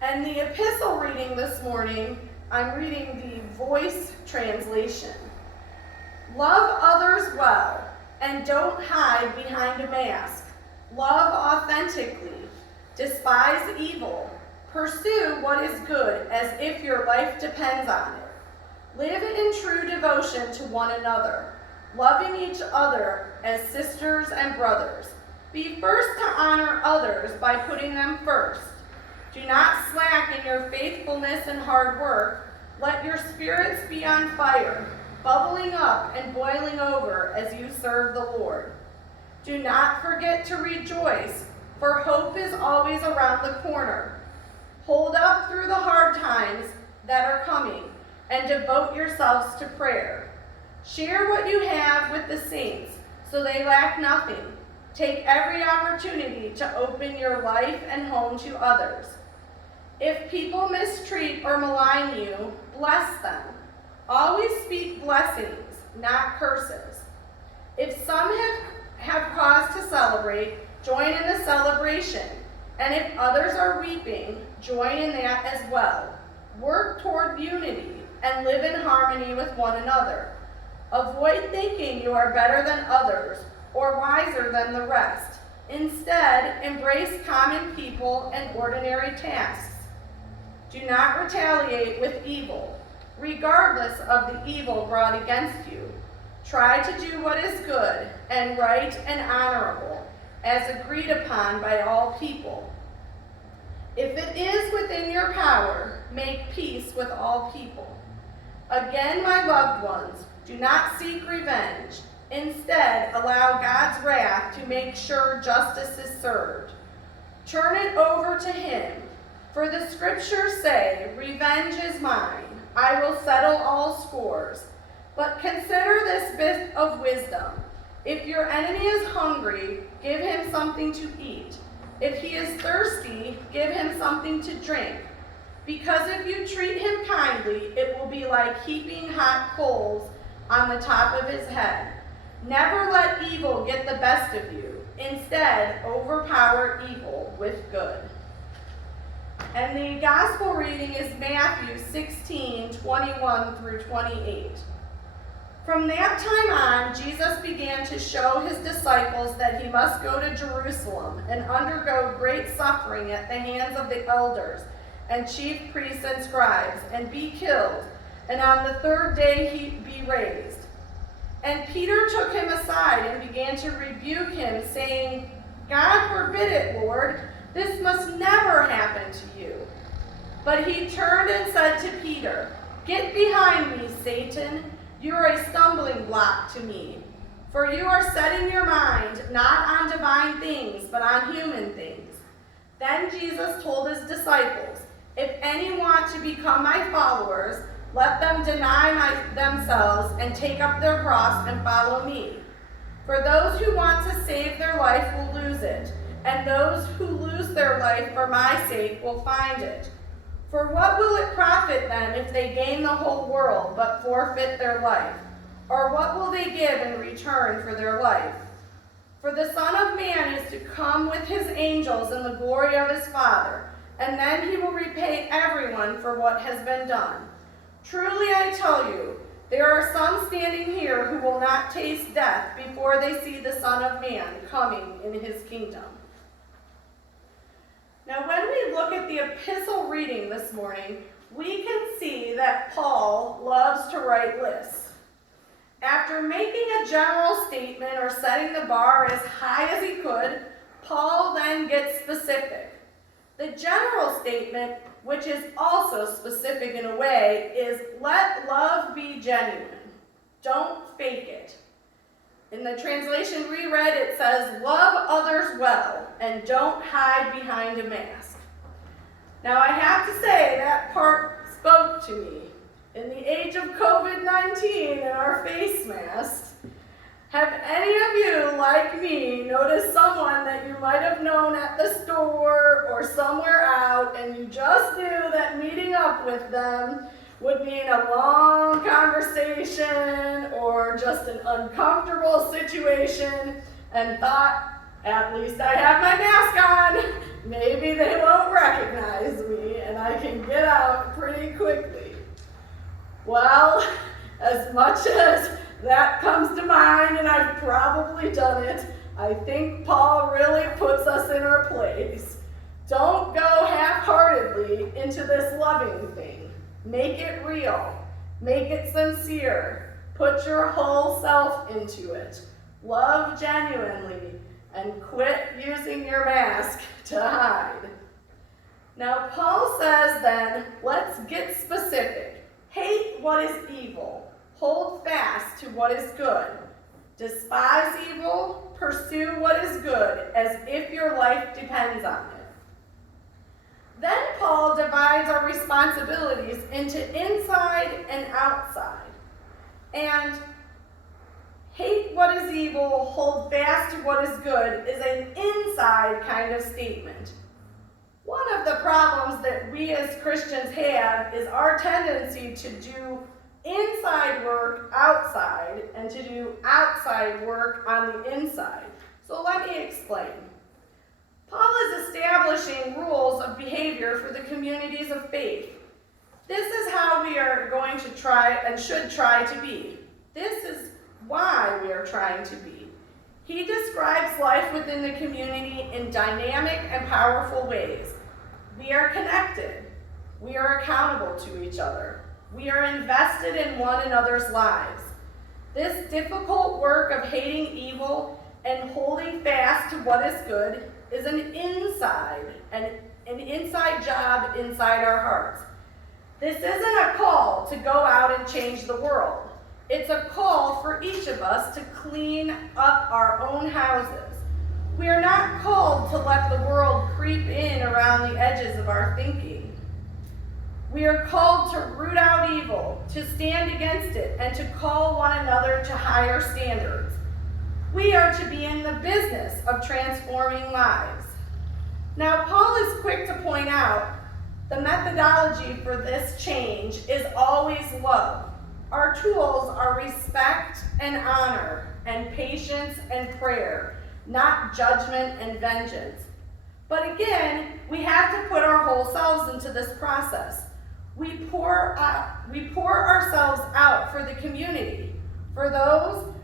And the epistle reading this morning, I'm reading the Voice translation. Love others well, and don't hide behind a mask. Love authentically. Despise evil. Pursue what is good as if your life depends on it. Live in true devotion to one another, loving each other as sisters and brothers. Be first to honor others by putting them first. Do not slack in your faithfulness and hard work. Let your spirits be on fire, bubbling up and boiling over as you serve the Lord. Do not forget to rejoice, for hope is always around the corner. Hold up through the hard times that are coming, and devote yourselves to prayer. Share what you have with the saints, so they lack nothing. Take every opportunity to open your life and home to others. If people mistreat or malign you, bless them. Always speak blessings, not curses. If some have cause to celebrate, join in the celebration. And if others are weeping, join in that as well. Work toward unity and live in harmony with one another. Avoid thinking you are better than others or wiser than the rest. Instead, embrace common people and ordinary tasks. Do not retaliate with evil, regardless of the evil brought against you. Try to do what is good and right and honorable, as agreed upon by all people. If it is within your power, make peace with all people. Again, my loved ones, do not seek revenge. Instead, allow God's wrath to make sure justice is served. Turn it over to him, for the scriptures say, "Revenge is mine, I will settle all scores." But consider this bit of wisdom. If your enemy is hungry, give him something to eat. If he is thirsty, give him something to drink. Because if you treat him kindly, it will be like heaping hot coals on the top of his head. Never let evil get the best of you. Instead, overpower evil with good. And the gospel reading is Matthew 16:21 through 28. From that time on, Jesus began to show his disciples that he must go to Jerusalem and undergo great suffering at the hands of the elders and chief priests and scribes, and be killed, and on the third day he be raised. And Peter took him aside and began to rebuke him, saying, "God forbid it, Lord, this must never happen to you." But he turned and said to Peter, "Get behind me, Satan. You are a stumbling block to me, for you are setting your mind not on divine things, but on human things." Then Jesus told his disciples, "If any want to become my followers, let them deny themselves and take up their cross and follow me. For those who want to save their life will lose it, and those who lose their life for my sake will find it. For what will it profit them if they gain the whole world but forfeit their life? Or what will they give in return for their life? For the Son of Man is to come with his angels in the glory of his Father, and then he will repay everyone for what has been done. Truly I tell you, there are some standing here who will not taste death before they see the Son of Man coming in his kingdom." Now, when we look at the epistle reading this morning, we can see that Paul loves to write lists. After making a general statement or setting the bar as high as he could, Paul then gets specific. The general statement, which is also specific in a way, is let love be genuine. Don't fake it. In the translation we read, it says, love others well and don't hide behind a mask. Now I have to say that part spoke to me. In the age of COVID-19 and our face masks, have any of you, like me, noticed someone that you might have known at the store or somewhere out, and you just knew that meeting up with them would mean a long conversation or just an uncomfortable situation, and thought, at least I have my mask on, maybe they won't recognize me, and quickly. Well, as much as that comes to mind, and I've probably done it, I think Paul really puts us in our place. Don't go half-heartedly into this loving thing. Make it real. Make it sincere. Put your whole self into it. Love genuinely, and quit using your mask to hide. Now, Paul says then, let's get specific. Hate what is evil. Hold fast to what is good. Despise evil. Pursue what is good, as if your life depends on it. Then Paul divides our responsibilities into inside and outside. And hate what is evil, hold fast to what is good is an inside kind of statement. One of the problems that we as Christians have is our tendency to do inside work outside and to do outside work on the inside. So let me explain. Paul is establishing rules of behavior for the communities of faith. This is how we are going to try and should try to be. This is why we are trying to be. He describes life within the community in dynamic and powerful ways. We are connected. We are accountable to each other. We are invested in one another's lives. This difficult work of hating evil and holding fast to what is good is an inside job inside our hearts. This isn't a call to go out and change the world. It's a call for each of us to clean up our own houses. We are not called to let the world creep in around the edges of our thinking. We are called to root out evil, to stand against it, and to call one another to higher standards. We are to be in the business of transforming lives. Now, Paul is quick to point out the methodology for this change is always love. Our tools are respect and honor, and patience and prayer, not judgment and vengeance. But again, we have to put our whole selves into this process. We pour ourselves out for the community, for those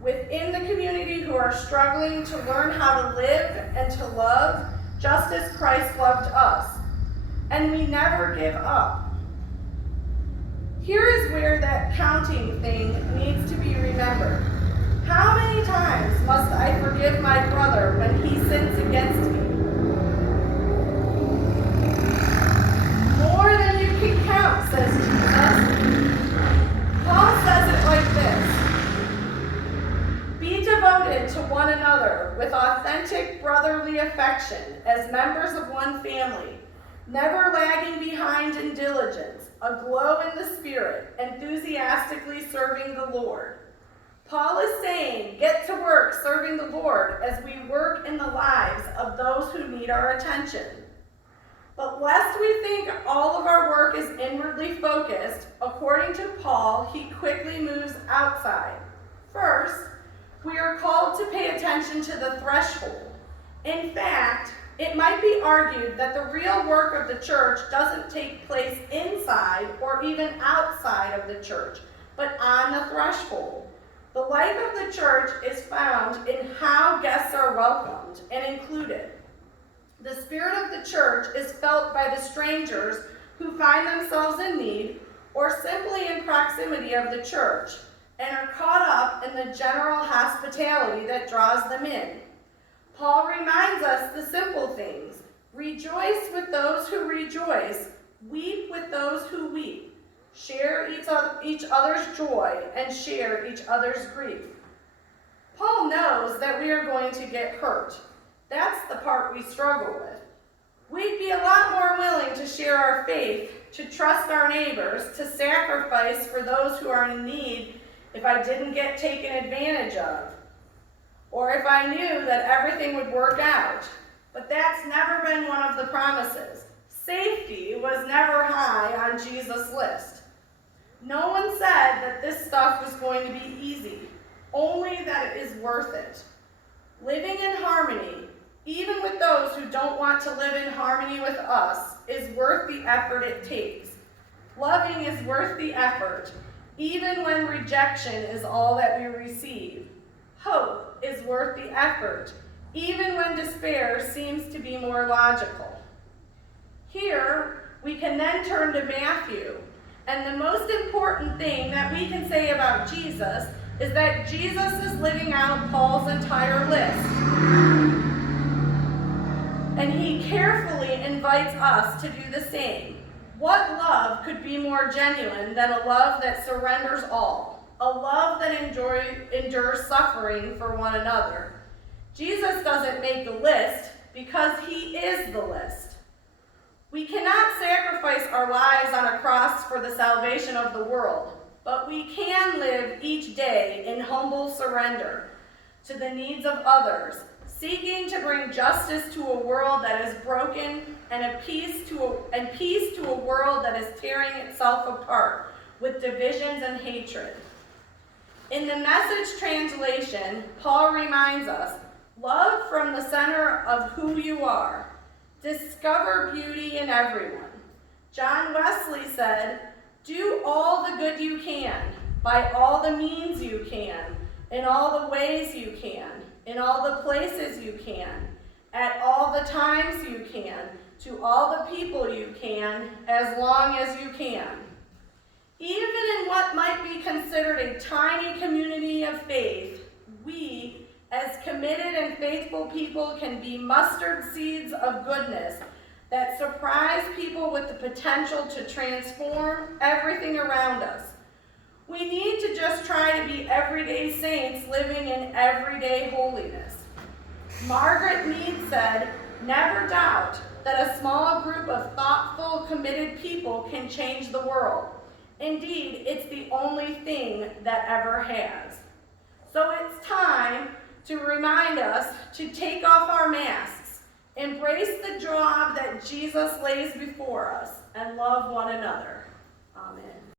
within the community who are struggling to learn how to live and to love just as Christ loved us. And we never give up. Here is where that counting thing needs to be remembered. How many times must I forgive my brother when he sins against me? More than you can count, says Jesus. Paul says it like this. Be devoted to one another with authentic brotherly affection as members of one family, never lagging behind in diligence, aglow in the Spirit, enthusiastically serving the Lord. Paul is saying, get to work serving the Lord as we work in the lives of those who need our attention. But lest we think all of our work is inwardly focused, according to Paul, he quickly moves outside. First, we are called to pay attention to the threshold. In fact, it might be argued that the real work of the church doesn't take place inside or even outside of the church, but on the threshold. The life of the church is found in how guests are welcomed and included. The spirit of the church is felt by the strangers who find themselves in need or simply in proximity of the church and are caught up in the general hospitality that draws them in. Paul reminds us the simple things. Rejoice with those who rejoice. Weep with those who weep. Share each other's joy and share each other's grief. Paul knows that we are going to get hurt. That's the part we struggle with. We'd be a lot more willing to share our faith, to trust our neighbors, to sacrifice for those who are in need if I didn't get taken advantage of, or if I knew that everything would work out. But that's never been one of the promises. Safety was never high on Jesus' list. No one said that this stuff was going to be easy, only that it is worth it. Living in harmony, even with those who don't want to live in harmony with us, is worth the effort it takes. Loving is worth the effort, even when rejection is all that we receive. Hope is worth the effort, even when despair seems to be more logical. Here, we can then turn to Matthew, and the most important thing that we can say about Jesus is that Jesus is living out Paul's entire list. And he carefully invites us to do the same. What love could be more genuine than a love that surrenders all, a love that endures suffering for one another? Jesus doesn't make the list because he is the list. We cannot sacrifice our lives on a cross for the salvation of the world, but we can live each day in humble surrender to the needs of others, seeking to bring justice to a world that is broken and peace to a world that is tearing itself apart with divisions and hatred. In the Message translation, Paul reminds us, love from the center of who you are. Discover beauty in everyone. John Wesley said, do all the good you can, by all the means you can, in all the ways you can, in all the places you can, at all the times you can, to all the people you can, as long as you can. Even in what might be considered a tiny community of faith, we, as committed and faithful people, can be mustard seeds of goodness that surprise people with the potential to transform everything around us. We need to just try to be everyday saints living in everyday holiness. Margaret Mead said, never doubt that a small group of thoughtful, committed people can change the world. Indeed, it's the only thing that ever has. So it's time to remind us to take off our masks, embrace the job that Jesus lays before us, and love one another. Amen.